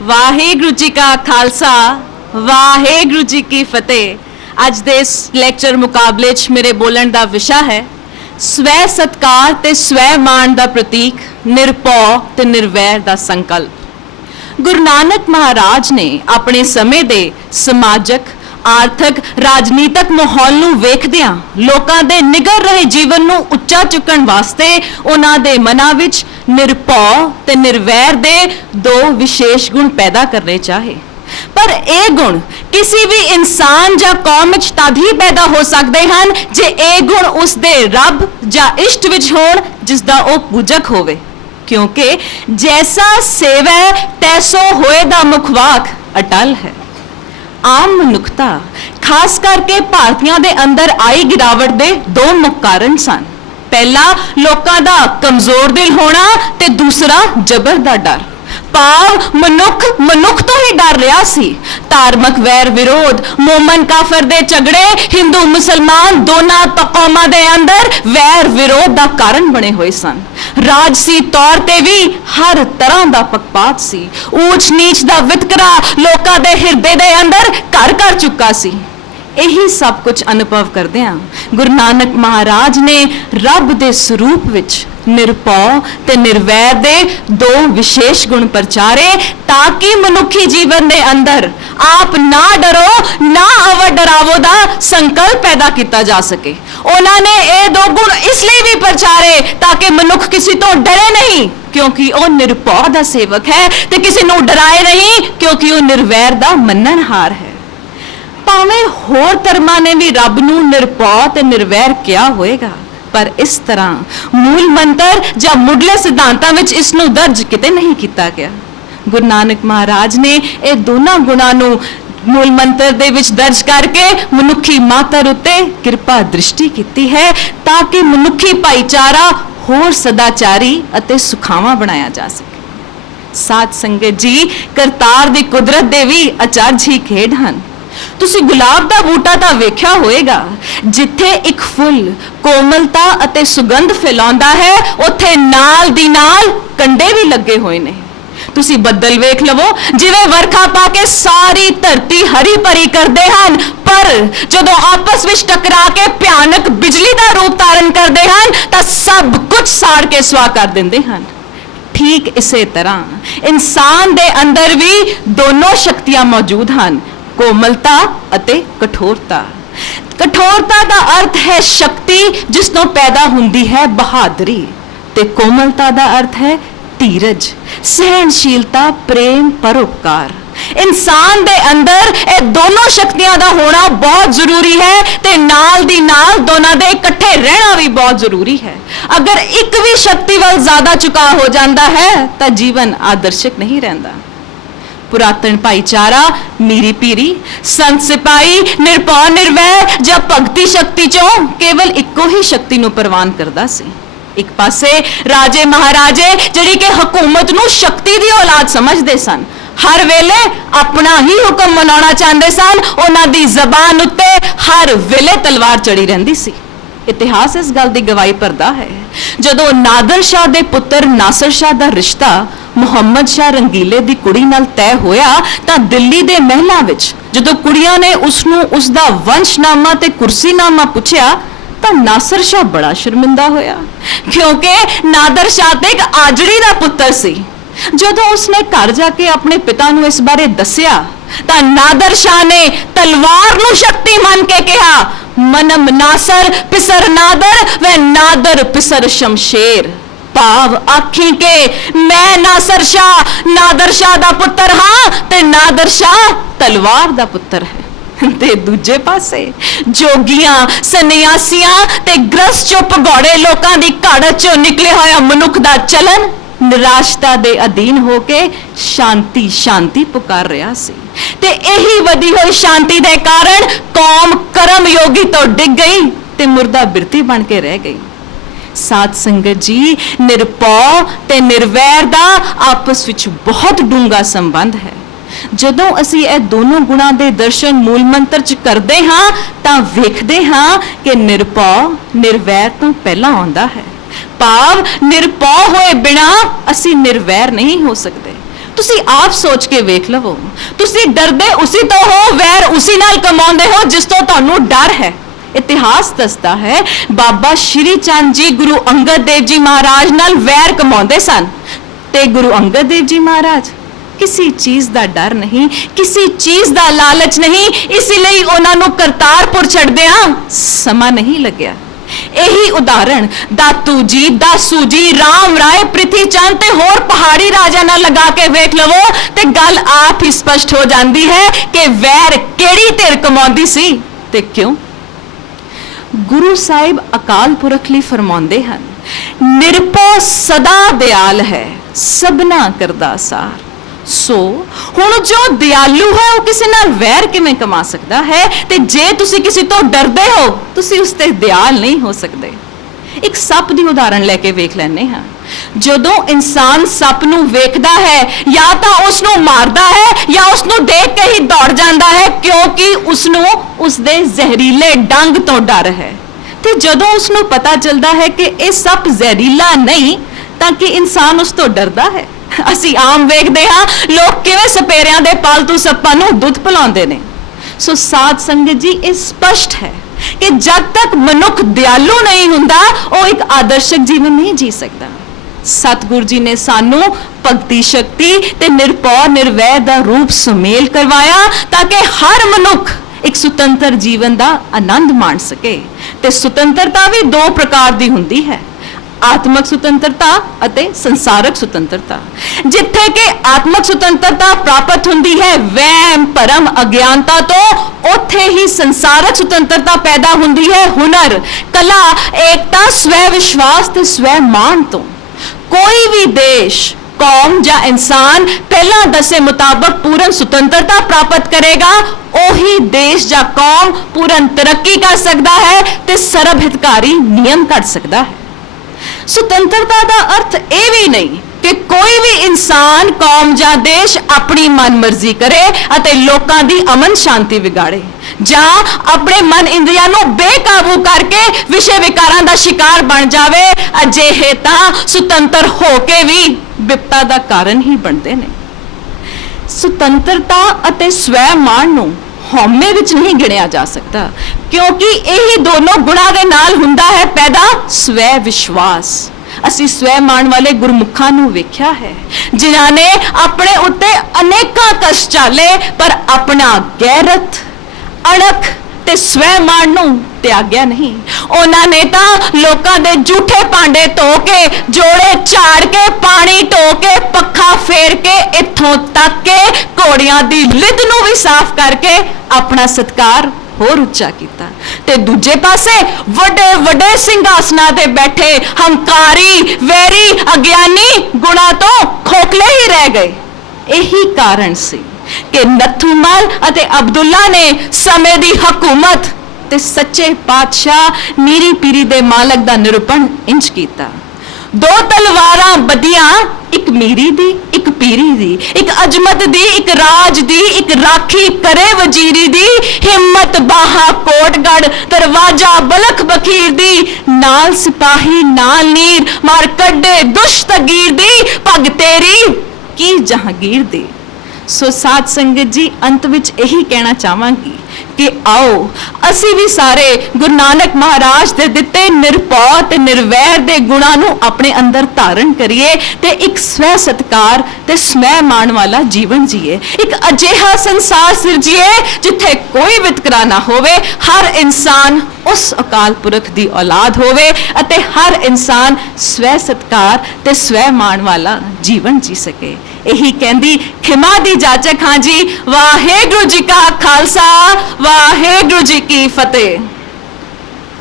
ਵਾਹਿਗੁਰੂ ਜੀ ਕਾ ਖਾਲਸਾ ਵਾਹਿਗੁਰੂ ਜੀ ਕੀ ਫਤਿਹ। ਅੱਜ ਦੇ ਇਸ ਲੈਕਚਰ ਮੁਕਾਬਲੇ 'ਚ ਮੇਰੇ ਬੋਲਣ ਦਾ ਵਿਸ਼ਾ ਹੈ ਸਵੈ ਸਤਕਾਰ ਤੇ ਸਵੈ ਮਾਣ ਦਾ ਪ੍ਰਤੀਕ ਨਿਰਭਉ ਤੇ ਨਿਰਵੈਰ ਦਾ ਸੰਕਲਪ। ਗੁਰੂ ਨਾਨਕ ਮਹਾਰਾਜ ਨੇ ਆਪਣੇ ਸਮੇਂ ਦੇ ਸਮਾਜਕ, ਆਰਥਿਕ, ਰਾਜਨੀਤਿਕ ਮਾਹੌਲ ਨੂੰ ਵੇਖਦਿਆਂ ਲੋਕਾਂ ਦੇ ਨਿਗਰ ਰਹੇ ਜੀਵਨ ਨੂੰ ਉੱਚਾ ਚੁੱਕਣ ਵਾਸਤੇ ਉਹਨਾਂ ਦੇ ਮਨਾਂ ਵਿੱਚ ਨਿਰਭਉ ਤੇ ਨਿਰਵੈਰ ਦੇ ਦੋ ਵਿਸ਼ੇਸ਼ ਗੁਣ ਪੈਦਾ ਕਰਨੇ ਚਾਹੇ। ਪਰ ਇਹ ਗੁਣ ਕਿਸੇ ਵੀ ਇਨਸਾਨ ਜਾਂ ਕੌਮ ਵਿੱਚ ਤਦ ਹੀ ਪੈਦਾ ਹੋ ਸਕਦੇ ਹਨ ਜੇ ਇਹ ਗੁਣ ਉਸ ਦੇ ਰੱਬ ਜਾਂ ਇਸ਼ਟ ਵਿੱਚ ਹੋਣ ਜਿਸ ਦਾ ਉਹ ਪੂਜਕ ਹੋਵੇ, ਕਿਉਂਕਿ ਜੈਸਾ ਸੇਵੈ ਤੈਸੋ ਹੋਏ ਦਾ ਮੁਖਵਾਕ ਅਟਲ ਹੈ। ਆਮ ਮਨੁੱਖਤਾ ਖਾਸ ਕਰਕੇ ਭਾਰਤੀਆਂ ਦੇ ਅੰਦਰ ਆਈ ਗਿਰਾਵਟ ਦੇ ਦੋ ਮੁੱਖ ਕਾਰਨ ਸਨ। ਪਹਿਲਾ ਲੋਕਾਂ ਦਾ ਕਮਜ਼ੋਰ ਦਿਲ ਹੋਣਾ ਤੇ ਦੂਸਰਾ ਜ਼ਬਰ ਦਾ ਡਰ। ਭਾਵ ਮਨੁੱਖ ਤੋਂ ਹੀ ਡਰ ਰਿਹਾ ਸੀ। ਧਾਰਮਿਕ ਵੈਰ ਵਿਰੋਧ, ਮੋਮਨ ਕਾਫਰ ਦੇ ਝਗੜੇ ਹਿੰਦੂ ਮੁਸਲਮਾਨ ਦੋਨਾਂ ਕੌਮਾਂ ਦੇ ਅੰਦਰ ਵੈਰ ਵਿਰੋਧ ਦਾ ਕਾਰਨ ਬਣੇ ਹੋਏ ਸਨ। ਰਾਜਸੀ ਤੌਰ ਤੇ ਵੀ ਹਰ ਤਰ੍ਹਾਂ ਦਾ ਪੱਖਪਾਤ ਸੀ। ਊਚ ਨੀਚ ਦਾ ਵਿਤਕਰਾ ਲੋਕਾਂ ਦੇ ਹਿਰਦੇ ਦੇ ਅੰਦਰ ਘਰ ਕਰ ਚੁੱਕਾ ਸੀ। ਇਹੀ ਸਭ ਕੁਝ ਅਨੁਭਵ ਕਰਦਿਆਂ ਗੁਰੂ ਨਾਨਕ ਮਹਾਰਾਜ ਨੇ ਰੱਬ ਦੇ ਸਰੂਪ ਵਿੱਚ ਨਿਰਭਉ ਤੇ ਨਿਰਵੈਰ ਦੇ ਦੋ ਵਿਸ਼ੇਸ਼ ਗੁਣ ਪ੍ਰਚਾਰੇ ਤਾਂ ਕਿ ਮਨੁੱਖੀ ਜੀਵਨ ਦੇ ਅੰਦਰ ਆਪ ਨਾ ਡਰੋ ਨਾ ਅਵਰ ਡਰਾਵੋ ਦਾ ਸੰਕਲਪ ਪੈਦਾ ਕੀਤਾ ਜਾ ਸਕੇ। ਉਹਨਾਂ ਨੇ ਇਹ ਦੋ ਗੁਣ ਇਸ ਲਈ ਵੀ ਪ੍ਰਚਾਰੇ ਤਾਂ ਕਿ ਮਨੁੱਖ ਕਿਸੇ ਤੋਂ ਡਰੇ ਨਹੀਂ ਕਿਉਂਕਿ ਉਹ ਨਿਰਭਉ ਦਾ ਸੇਵਕ ਹੈ ਤੇ ਕਿਸੇ ਨੂੰ ਡਰਾਏ ਨਹੀਂ ਕਿਉਂਕਿ ਉਹ ਨਿਰਵੈਰ ਦਾ ਮੰਨਣਹਾਰ ਹੈ। ਭਾਵੇਂ ਹੋਰ ਧਰਮਾਂ ਨੇ ਵੀ ਰੱਬ ਨੂੰ ਨਿਰਭਉ ਤੇ ਨਿਰਵੈਰ ਕਿਹਾ ਹੋਏਗਾ, ਪਰ ਇਸ ਤਰ੍ਹਾਂ ਮੂਲ ਮੰਤਰ ਜਾਂ ਮੁੱਢਲੇ ਸਿਧਾਂਤਾਂ ਵਿੱਚ ਇਸ ਨੂੰ ਦਰਜ ਕਿਤੇ ਨਹੀਂ ਕੀਤਾ ਗਿਆ। ਗੁਰੂ ਨਾਨਕ ਮਹਾਰਾਜ ਨੇ ਇਹ ਦੋਨਾਂ ਗੁਣਾਂ ਨੂੰ ਮੂਲ ਮੰਤਰ ਦੇ ਵਿੱਚ ਦਰਜ ਕਰਕੇ ਮਨੁੱਖੀ ਮਾਤਰ ਉੱਤੇ ਕਿਰਪਾ ਦ੍ਰਿਸ਼ਟੀ ਕੀਤੀ ਹੈ ਤਾਂ ਕਿ ਮਨੁੱਖੀ ਭਾਈਚਾਰਾ ਹੋਰ ਸਦਾਚਾਰੀ ਅਤੇ ਸੁਖਾਵਾਂ ਬਣਾਇਆ ਜਾ ਸਕੇ। ਸਾਧ ਸੰਗਤ ਜੀ, ਕਰਤਾਰ ਦੀ ਕੁਦਰਤ ਦੇ ਵੀ ਅਚਰਜ ਹੀ ਖੇਡ ਹਨ। ਤੁਸੀਂ ਗੁਲਾਬ ਦਾ ਬੂਟਾ ਤਾਂ ਵੇਖਿਆ ਹੋਵੇਗਾ, ਜਿੱਥੇ ਇੱਕ ਫੁੱਲ ਕੋਮਲਤਾ ਅਤੇ ਸੁਗੰਧ ਫੈਲਾਉਂਦਾ ਹੈ ਉੱਥੇ ਨਾਲ ਦੀ ਨਾਲ ਕੰਡੇ ਵੀ ਲੱਗੇ ਹੋਏ ਨੇ। ਤੁਸੀਂ ਬੱਦਲ ਵੇਖ ਲਵੋ, ਜਿਵੇਂ ਵਰਖਾ ਪਾ ਕੇ ਸਾਰੀ ਧਰਤੀ ਹਰੀ ਭਰੀ ਕਰਦੇ ਹਨ, ਪਰ ਜਦੋਂ ਆਪਸ ਵਿੱਚ ਟਕਰਾ ਕੇ ਭਿਆਨਕ ਬਿਜਲੀ ਦਾ ਰੂਪ ਧਾਰਨ ਕਰਦੇ ਹਨ ਤਾਂ ਸਭ ਕੁਝ ਸਾੜ ਕੇ ਸੁਆਹ ਕਰ ਦਿੰਦੇ ਹਨ। ਠੀਕ ਇਸੇ ਤਰ੍ਹਾਂ ਇਨਸਾਨ ਦੇ ਅੰਦਰ ਵੀ ਦੋਨੋਂ ਸ਼ਕਤੀਆਂ ਮੌਜੂਦ ਹਨ, ਕੋਮਲਤਾ ਅਤੇ ਕਠੋਰਤਾ। ਕਠੋਰਤਾ ਦਾ ਅਰਥ ਹੈ ਸ਼ਕਤੀ ਜਿਸ ਤੋਂ ਪੈਦਾ ਹੁੰਦੀ ਹੈ ਬਹਾਦਰੀ, ਤੇ ਕੋਮਲਤਾ ਦਾ ਅਰਥ ਹੈ ਧੀਰਜ, ਸਹਿਣਸ਼ੀਲਤਾ, ਪ੍ਰੇਮ, ਪਰਉਪਕਾਰ। ਇਨਸਾਨ ਦੇ ਅੰਦਰ ਇਹ ਦੋਨੋਂ ਸ਼ਕਤੀਆਂ ਦਾ ਹੋਣਾ ਬਹੁਤ ਜ਼ਰੂਰੀ ਹੈ ਤੇ ਨਾਲ ਦੀ ਨਾਲ ਦੋਨਾਂ ਦੇ ਇਕੱਠੇ ਰਹਿਣਾ ਵੀ ਬਹੁਤ ਜ਼ਰੂਰੀ ਹੈ। ਅਗਰ ਇੱਕ ਵੀ ਸ਼ਕਤੀ ਵੱਲ ਜ਼ਿਆਦਾ ਝੁਕਾਅ ਹੋ ਜਾਂਦਾ ਹੈ ਤਾਂ ਜੀਵਨ ਆਦਰਸ਼ਕ ਨਹੀਂ ਰਹਿੰਦਾ। ਪੁਰਾਤਨ ਭਾਈਚਾਰਾ ਮੀਰੀ ਪੀਰੀ, ਸੰਤ ਸਿਪਾਹੀ, ਨਿਰਭਉ ਨਿਰਵੈਰ ਜਾਂ ਭਗਤੀ ਸ਼ਕਤੀ ਚੋਂ ਕੇਵਲ ਇੱਕੋ ਹੀ ਸ਼ਕਤੀ ਨੂੰ ਪ੍ਰਵਾਨ ਕਰਦਾ ਸੀ। ਇੱਕ ਪਾਸੇ ਰਾਜੇ ਮਹਾਰਾਜੇ ਜਿਹੜੀ ਕਿ ਹਕੂਮਤ ਨੂੰ ਸ਼ਕਤੀ ਦੀ ਔਲਾਦ ਸਮਝਦੇ ਸਨ, ਹਰ ਵੇਲੇ ਆਪਣਾ ਹੀ ਹੁਕਮ ਮਨਾਉਣਾ ਚਾਹੁੰਦੇ ਸਨ। ਉਹਨਾਂ ਦੀ ਜ਼ਬਾਨ ਉੱਤੇ ਹਰ ਵੇਲੇ ਤਲਵਾਰ ਚੜੀ ਰਹਿੰਦੀ ਸੀ। ਇਤਿਹਾਸ ਇਸ ਗੱਲ ਦੀ ਗਵਾਹੀ ਭਰਦਾ ਹੈ। ਜਦੋਂ ਨਾਦਰ ਸ਼ਾਹ ਦੇ ਪੁੱਤਰ ਨਾਸਰ ਸ਼ਾਹ ਦਾ ਰਿਸ਼ਤਾ ਮੁਹੰਮਦ ਸ਼ਾਹ ਰੰਗੀਲੇ ਦੀ ਕੁੜੀ ਨਾਲ ਤੈਅ ਹੋਇਆ ਤਾਂ ਦਿੱਲੀ ਦੇ ਮਹਿਲਾਂ ਵਿੱਚ ਜਦੋਂ ਕੁੜੀਆਂ ਨੇ ਉਸਨੂੰ ਉਸਦਾ ਵੰਸ਼ਨਾਮਾ ਤੇ ਕੁਰਸੀਨਾਮਾ ਪੁੱਛਿਆ ਤਾਂ ਨਾਸਰ ਸ਼ਾਹ ਬੜਾ ਸ਼ਰਮਿੰਦਾ ਹੋਇਆ ਕਿਉਂਕਿ ਨਾਦਰ ਸ਼ਾਹ ਤੇ ਇੱਕ ਆਜੜੀ ਦਾ ਪੁੱਤਰ ਸੀ। ਜਦੋਂ ਉਸਨੇ ਘਰ ਜਾ ਕੇ ਆਪਣੇ ਪਿਤਾ ਨੂੰ ਇਸ ਬਾਰੇ ਦੱਸਿਆ ਤਾਂ ਨਾਦਰ ਸ਼ਾਹ ਨੇ ਤਲਵਾਰ ਨੂੰ ਸ਼ਕਤੀ ਮੰਨ ਕੇ ਕਿਹਾ, ਮਨਮ ਨਾਸਰ ਪਿਸਰ ਨਾਦਰ ਵੈ ਨਾਦਰ ਪਿਸਰ ਸ਼ਮਸ਼ੇਰ। ਭਾਵ ਆਖੀ ਕਿ ਮੈਂ ਨਾਦਰ ਸ਼ਾਹ ਦਾ ਪੁੱਤਰ ਹਾਂ ਤੇ ਨਾਦਰ ਸ਼ਾਹ ਤਲਵਾਰ ਦਾ ਪੁੱਤਰ ਹੈ। ਤੇ ਦੂਜੇ ਪਾਸੇ ਜੋਗੀਆਂ, ਸੰਨਿਆਸੀਆਂ ਤੇ ਗ੍ਰਸਤ ਚੋਂ ਭਗੌੜੇ ਲੋਕਾਂ ਦੀ ਘਾੜਤ ਚੋਂ ਨਿਕਲੇ ਹੋਇਆ ਮਨੁੱਖ ਦਾ ਚਲਨ ਨਿਰਾਸ਼ਤਾ ਦੇ ਅਧੀਨ ਹੋ ਕੇ ਸ਼ਾਂਤੀ ਸ਼ਾਂਤੀ ਪੁਕਾਰ ਰਿਹਾ ਸੀ ਤੇ ਇਹੀ ਵਧੀ ਹੋਈ ਸ਼ਾਂਤੀ ਦੇ ਕਾਰਨ ਕੌਮ ਕਰਮ ਯੋਗੀ ਤੋਂ ਡਿੱਗ ਗਈ ਤੇ ਮੁਰਦਾ ਬਿਰਤੀ ਬਣ ਕੇ ਰਹਿ ਗਈ। ਸਾਧ ਸੰਗਤ ਜੀ, ਨਿਰਭਉ ਤੇ ਨਿਰਵੈਰ ਦਾ ਆਪਸ ਵਿੱਚ ਬਹੁਤ ਡੂੰਘਾ ਸੰਬੰਧ ਹੈ। ਜਦੋਂ ਅਸੀਂ ਇਹ ਦੋਨੋਂ ਗੁਣਾਂ ਦੇ ਦਰਸ਼ਨ ਮੂਲ ਮੰਤਰ 'ਚ ਕਰਦੇ ਹਾਂ ਤਾਂ ਵੇਖਦੇ ਹਾਂ ਕਿ ਨਿਰਭਉ ਨਿਰਵੈਰ ਤੋਂ ਪਹਿਲਾਂ ਆਉਂਦਾ ਹੈ। ਭਾਵ ਨਿਰਭਉ ਹੋਏ ਬਿਨਾ ਅਸੀਂ ਨਿਰਵੈਰ ਨਹੀਂ ਹੋ ਸਕਦੇ। ਤੁਸੀਂ ਆਪ ਸੋਚ ਕੇ ਵੇਖ ਲਵੋ, ਤੁਸੀਂ ਡਰਦੇ ਉਸੇ ਤੋਂ ਹੋ, ਵੈਰ ਉਸੇ ਨਾਲ ਕਮਾਉਂਦੇ ਹੋ ਜਿਸ ਤੋਂ ਤੁਹਾਨੂੰ ਡਰ ਹੈ। ਇਤਿਹਾਸ ਦੱਸਦਾ ਹੈ ਬਾਬਾ ਸ਼੍ਰੀ ਚੰਦ ਜੀ ਗੁਰੂ ਅੰਗਦ ਦੇਵ ਜੀ ਮਹਾਰਾਜ ਨਾਲ ਵੈਰ ਕਮਾਉਂਦੇ ਸਨ, ਤੇ ਗੁਰੂ ਅੰਗਦ ਦੇਵ ਜੀ ਮਹਾਰਾਜ ਕਿਸੇ ਚੀਜ਼ ਦਾ ਡਰ ਨਹੀਂ, ਕਿਸੇ ਚੀਜ਼ ਦਾ ਲਾਲਚ ਨਹੀਂ, ਇਸ ਲਈ ਉਹਨਾਂ ਨੂੰ ਕਰਤਾਰਪੁਰ ਛੱਡਦਿਆਂ ਸਮਾਂ ਨਹੀਂ ਲੱਗਿਆ। ਇਹੀ ਉਦਾਹਰਣ ਦਾਤੂ ਜੀ, ਦਾਸੂ ਜੀ, ਰਾਮ ਰਾਏ, ਪ੍ਰਿਥੀ ਚੰਦ ਤੇ ਹੋਰ ਪਹਾੜੀ ਰਾਜਾ ਨਾਲ ਲਗਾ ਕੇ ਵੇਖ ਲਵੋ ਤੇ ਗੱਲ ਆਪ ਹੀ ਸਪਸ਼ਟ ਹੋ ਜਾਂਦੀ ਹੈ ਕਿ ਵੈਰ ਕਿਹੜੀ ਧਿਰ ਕਮਾਉਂਦੀ ਸੀ ਤੇ ਕਿਉਂ। ਗੁਰੂ ਸਾਹਿਬ ਅਕਾਲ ਪੁਰਖ ਲਈ ਫਰਮਾਉਂਦੇ ਹਨ, ਨਿਰਭਉ ਸਦਾ ਦਿਆਲ ਹੈ, ਸਭਨਾ ਕਰਦਾ ਸਾਰ। ਸੋ ਹੁਣ ਜੋ ਦਿਆਲੂ ਹੈ ਉਹ ਕਿਸੇ ਨਾਲ ਵੈਰ ਕਿਵੇਂ ਕਮਾ ਸਕਦਾ ਹੈ, ਤੇ ਜੇ ਤੁਸੀਂ ਕਿਸੇ ਤੋਂ ਡਰਦੇ ਹੋ ਤੁਸੀਂ ਉਸ ਤੇ ਦਿਆਲ ਨਹੀਂ ਹੋ ਸਕਦੇ। ਇੱਕ ਸੱਪ ਦੀ ਉਦਾਹਰਣ ਲੈ ਕੇ ਵੇਖ ਲੈਂਦੇ ਹਾਂ। ਜਦੋਂ ਇਨਸਾਨ ਸੱਪ ਨੂੰ ਵੇਖਦਾ ਹੈ ਜਾਂ ਤਾਂ ਉਸ ਨੂੰ ਮਾਰਦਾ ਹੈ ਜਾਂ ਉਸ ਨੂੰ ਦੇਖ ਕੇ ਹੀ ਦੌੜ ਜਾਂਦਾ ਹੈ, ਕਿਉਂਕਿ ਉਸ ਨੂੰ ਉਸ ਦੇ ਜ਼ਹਿਰੀਲੇ ਡੰਗ ਤੋਂ ਡਰ ਹੈ। ਤੇ ਜਦੋਂ ਉਸ ਨੂੰ ਪਤਾ ਚੱਲਦਾ ਹੈ ਕਿ ਇਹ ਸੱਪ ਜ਼ਹਿਰੀਲਾ ਨਹੀਂ ਤਾਂ ਕਿ ਇਨਸਾਨ ਉਸ ਤੋਂ ਡਰਦਾ ਹੈ। ਅਸੀਂ ਆਮ ਵੇਖਦੇ ਹਾਂ ਲੋਕ ਕਿਵੇਂ ਸਪੇਰਿਆਂ ਦੇ ਪਾਲਤੂ ਸੱਪਾਂ ਨੂੰ ਦੁੱਧ ਪਿਲਾਉਂਦੇ ਨੇ। ਸੋ ਸਾਧ ਸੰਗਤ ਜੀ, ਇਹ ਸਪਸ਼ਟ ਹੈ ਕਿ ਜਦ ਤੱਕ ਮਨੁੱਖ ਦਿਆਲੂ ਨਹੀਂ ਹੁੰਦਾ ਉਹ ਇੱਕ ਆਦਰਸ਼ਕ ਜੀਵਨ ਨਹੀਂ ਜੀ ਸਕਦਾ। ਸਤਿਗੁਰ ਜੀ ਨੇ ਸਾਨੂੰ ਭਗਤੀ ਸ਼ਕਤੀ ਤੇ ਨਿਰਭਉ ਨਿਰਵੈਰ ਦਾ ਰੂਪ ਸੁਮੇਲ ਕਰਵਾਇਆ ਤਾਂ ਕਿ ਹਰ ਮਨੁੱਖ ਇੱਕ ਸੁਤੰਤਰ ਜੀਵਨ ਦਾ ਆਨੰਦ ਮਾਣ ਸਕੇ। ਤੇ ਸੁਤੰਤਰਤਾ ਵੀ ਦੋ ਪ੍ਰਕਾਰ ਦੀ ਹੁੰਦੀ ਹੈ, ਆਤਮਕ ਸੁਤੰਤਰਤਾ ਅਤੇ ਸੰਸਾਰਕ ਸੁਤੰਤਰਤਾ। ਜਿੱਥੇ ਕਿ ਆਤਮਕ ਸੁਤੰਤਰਤਾ ਪ੍ਰਾਪਤ ਹੁੰਦੀ ਹੈ ਵਹਿਮ ਭਰਮ ਅਗਿਆਨਤਾ ਤੋਂ, ਉੱਥੇ ਹੀ ਸੰਸਾਰਕ ਸੁਤੰਤਰਤਾ ਪੈਦਾ ਹੁੰਦੀ ਹੈ ਹੁਨਰ, ਕਲਾ, ਏਕਤਾ, ਸਵੈ ਵਿਸ਼ਵਾਸ ਤੇ ਸਵੈ ਮਾਣ ਤੋਂ। ਕੋਈ ਵੀ ਦੇਸ਼, ਕੌਮ ਜਾਂ ਇਨਸਾਨ ਪਹਿਲਾਂ ਦੱਸੇ ਮੁਤਾਬਕ ਪੂਰਨ ਸੁਤੰਤਰਤਾ ਪ੍ਰਾਪਤ ਕਰੇਗਾ, ਉਹੀ ਦੇਸ਼ ਜਾਂ ਕੌਮ ਪੂਰਨ ਤਰੱਕੀ ਕਰ ਸਕਦਾ ਹੈ ਤੇ ਸਰਬ ਹਿਤਕਾਰੀ ਨਿਯਮ ਕੱਢ ਸਕਦਾ ਹੈ। ਸੁਤੰਤਰਤਾ ਦਾ ਅਰਥ ਇਹ ਵੀ ਨਹੀਂ ਕਿ ਕੋਈ ਵੀ ਇਨਸਾਨ, ਕੌਮ ਜਾਂ ਦੇਸ਼ ਆਪਣੀ ਮਨਮਰਜ਼ੀ ਕਰੇ ਅਤੇ ਲੋਕਾਂ ਦੀ ਅਮਨ ਸ਼ਾਂਤੀ ਵਿਗਾੜੇ ਜਾਂ ਆਪਣੇ ਮਨ ਇੰਦਰੀਆਂ ਨੂੰ ਬੇਕਾਬੂ ਕਰਕੇ ਵਿਸ਼ੇ ਵਿਕਾਰਾਂ ਦਾ ਸ਼ਿਕਾਰ ਬਣ ਜਾਵੇ। ਅਜਿਹੇ ਤਾਂ ਸੁਤੰਤਰ ਹੋ ਕੇ ਵੀ ਵਿਪਤਾ ਦਾ ਕਾਰਨ ਹੀ ਬਣਦੇ ਨੇ। ਸੁਤੰਤਰਤਾ ਅਤੇ ਸਵੈ ਮਾਣ ਨੂੰ ਹਉਮੈ ਵਿੱਚ ਨਹੀਂ ਗਿਣਿਆ ਜਾ ਸਕਦਾ, ਕਿਉਂਕਿ ਇਹੀ ਦੋਨੋਂ ਗੁਣਾਂ ਦੇ ਨਾਲ ਹੁੰਦਾ ਹੈ ਪੈਦਾ ਸਵੈ ਵਿਸ਼ਵਾਸ। ਅਸੀਂ ਸਵੈ ਮਾਣ ਵਾਲੇ ਗੁਰਮੁਖਾਂ ਨੂੰ ਵੇਖਿਆ ਹੈ ਜਿਨ੍ਹਾਂ ਨੇ ਆਪਣੇ ਉੱਤੇ ਅਨੇਕਾਂ ਕਸ਼ਟ ਝਾਲੇ ਪਰ ਆਪਣਾ ਗੈਰਤ, ਅਣਖ ਤੇ ਸਵੈ ਮਾਣ ਨੂੰ ਤਿਆਗਿਆ ਨਹੀਂ। ਉਹਨਾਂ ਨੇ ਤਾਂ ਲੋਕਾਂ ਦੇ ਝੂਠੇ ਭਾਂਡੇ ਧੋ ਕੇ, ਜੋੜੇ ਝਾੜ ਕੇ, ਪਾਣੀ ਢੋ ਕੇ, ਪੱਖਾ ਫੇਰ ਕੇ, ਇੱਥੋਂ ਤੱਕ ਕਿ ਘੋੜਿਆਂ ਦੀ ਲਿੱਦ ਨੂੰ ਵੀ ਸਾਫ਼ ਕਰਕੇ ਆਪਣਾ ਸਤਿਕਾਰ ਹੋਰ ਉੱਚਾ ਕੀਤਾ। ਤੇ ਦੂਜੇ ਪਾਸੇ ਵੱਡੇ ਵੱਡੇ ਸਿੰਘਾਸਨਾਂ ਤੇ ਬੈਠੇ ਹੰਕਾਰੀ, ਵੈਰੀ, ਅਗਿਆਨੀ ਗੁਣਾਂ ਤੋਂ ਖੋਖਲੇ ਹੀ ਰਹਿ ਗਏ। ਇਹੀ ਕਾਰਨ ਸੀ ਕਿ ਨੱਥੂਮਲ ਅਤੇ ਅਬਦੁੱਲਾ ਨੇ ਸਮੇਂ ਦੀ ਹਕੂਮਤ ਤੇ ਸੱਚੇ ਪਾਤਸ਼ਾਹ ਮੀਰੀ ਪੀਰੀ ਦੇ ਮਾਲਕ ਦਾ ਨਿਰੂਪਣ ਇੰਜ ਕੀਤਾ। ਦੋ ਤਲਵਾਰਾਂ ਬੱਧੀਆਂ, ਇੱਕ ਮੀਰੀ ਦੀ, ਇੱਕ ਪੀਰੀ ਦੀ, ਇੱਕ ਅਜਮਤ ਦੀ, ਇੱਕ ਰਾਜ ਦੀ, ਇੱਕ ਰਾਖੀ ਕਰੇ ਵਜ਼ੀਰੀ ਦੀ, ਹਿੰਮਤ ਬਾਹਾ ਕੋਟਗੜ, ਦਰਵਾਜ਼ਾ ਬਲਖ ਬਖੀਰ ਦੀ, ਨਾਲ ਸਿਪਾਹੀ ਨਾਲ ਨੀਰ, ਮਾਰ ਕੱਢੇ ਦੁਸ਼ਤਗੀਰ ਦੀ, ਪੱਗ ਤੇਰੀ ਕੀ ਜਹਾਂਗੀਰ ਦੀ। ਸੋ ਸਾਧ ਸੰਗਤ ਜੀ, ਅੰਤ ਵਿੱਚ ਇਹੀ ਕਹਿਣਾ ਚਾਹਾਂਗੀ ਕਿ ਆਓ ਅਸੀਂ ਵੀ ਸਾਰੇ ਗੁਰੂ ਨਾਨਕ ਮਹਾਰਾਜ ਦੇ ਦਿੱਤੇ ਨਿਰਭਉ ਤੇ ਨਿਰਵੈਰ ਦੇ ਗੁਣਾਂ ਨੂੰ ਆਪਣੇ ਅੰਦਰ ਧਾਰਨ ਕਰੀਏ ਤੇ ਇੱਕ ਸਵੈ ਸਤਿਕਾਰ ਤੇ ਸਵੈ ਮਾਣ ਵਾਲਾ ਜੀਵਨ ਜੀਏ। ਇੱਕ ਅਜਿਹਾ ਸੰਸਾਰ ਸਿਰਜੀਏ ਜਿੱਥੇ ਕੋਈ ਵਿਤਕਰਾ ਨਾ ਹੋਵੇ, ਹਰ ਇਨਸਾਨ ਉਸ ਅਕਾਲ ਪੁਰਖ ਦੀ ਔਲਾਦ ਹੋਵੇ ਅਤੇ ਹਰ ਇਨਸਾਨ ਸਵੈ ਸਤਿਕਾਰ ਤੇ ਸਵੈ ਮਾਣ ਵਾਲਾ ਜੀਵਨ ਜੀ ਸਕੇ। ਇਹੀ ਕਹਿੰਦੀ ਖਿਮਾ ਦੀ ਜਾਚਕ ਹਾਂ ਜੀ। ਵਾਹਿਗੁਰੂ ਜੀ ਕਾ ਖਾਲਸਾ, ਵਾਹਿਗੁਰੂ ਜੀ ਕੀ ਫਤਿਹ।